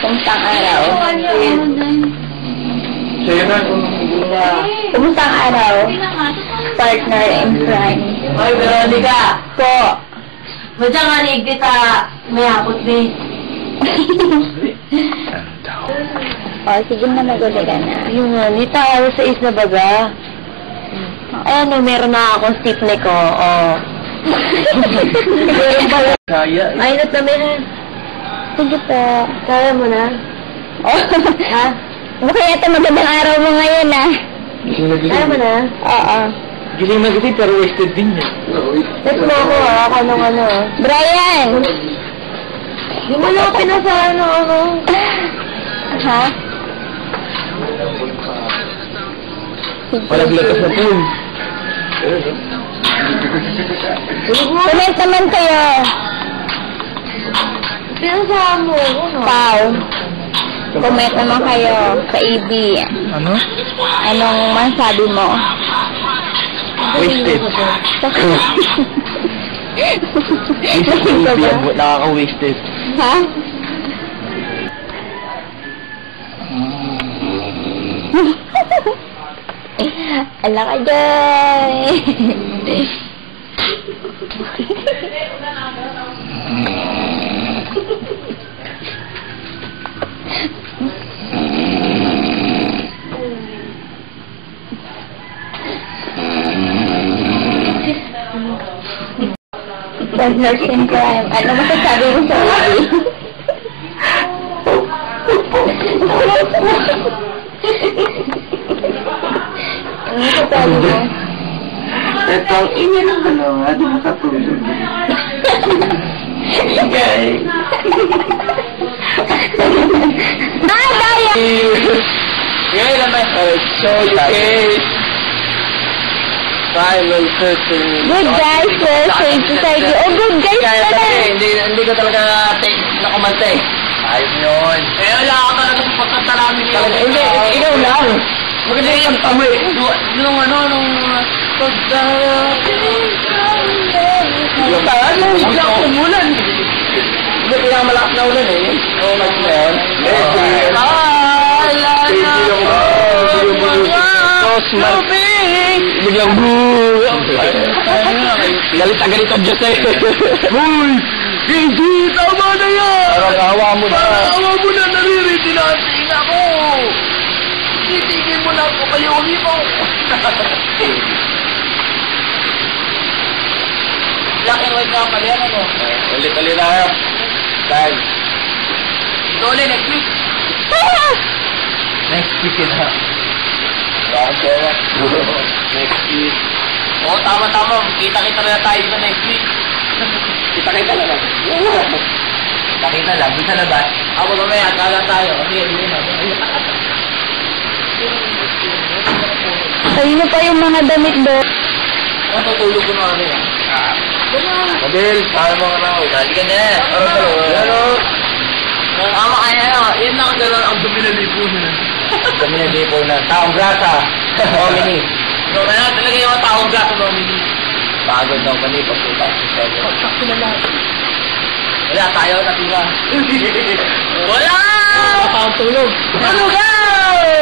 Kumusta ang araw? Kumusta ang araw? Partner in crime. Ay, Veronica! Po. Madya nga ni Igdita, may hapot ni. Sige na, magulo ka na. Yung nga, ni tayo sa isla baga. Ano, meron na akong stiff neck ko. Meron ba? Kaya. Ay, natamihan. Sige po. Kaya mo na? Ha? Mukha yata magandang araw mo ngayon, ah. Kaya mo na? Oo. Gising na kasi pero wasted din niya. Let's mo ako, ako nung ano. Brian! Di mo lang pinasa ano. Ha? Walang lakas na pool. Comment naman kayo. Pinasa mo, ano? Pau. Comment naman kayo sa EB. Ano? Anong masabi mo? Wasted. Nakaka-wasted. Ha? Ala ka dyan. Partners in crime. Ano masasabi mo sa EB? Ano masasabi mo? Ito ang ina ng dalawa. Di makatulog. Guys. Daya! Ngayon naman. So, okay. Final curtain. Good guys versus society. Oh, good guys Kaya pala. kasi, hindi ko talaga nakumanta eh. Ayos yun. Eh, wala ka talaga sa pagkatalamin niyo. Hindi, ikaw lang. Maganda yung kanta mo eh. Nung yung tahan mo, bigla ako umulan. Hindi, kaya malakas na ulan eh. Oo, mas na yun. Biglang galit na galit ang Diyos eh. Uy! Hindi! Tama na yan! Parang awa mo na. Parang awa mo na, naririti na ang tingin ako. Titigil mo na ako kayo mo. Black and white na pala yan, ano? Ulit-ulit na yan. Time. Ito ulit, next week. Next week yun ha. Next week. Oo, tama-tama. Kita-kita na tayo sa next week. Kita-kita na lang. Kita-kita lang. Bisa na ba? Ako mamaya, kala tayo. Kanino pa yung mga damit doon? Natutulog ko na ano yan. Mabil, tayo mga nao. Dali ka na. Ano? Ama kaya na. Yan na kagalan ang dumi na lipo na. Dumi na lipo na. Taong grasa. Nomini. No, kaya talaga yung taong grasa nomini. Pagod daw mali pagpunta. Pagpakto na lang. Wala tayo natira. Wala! Patulog. Tulog!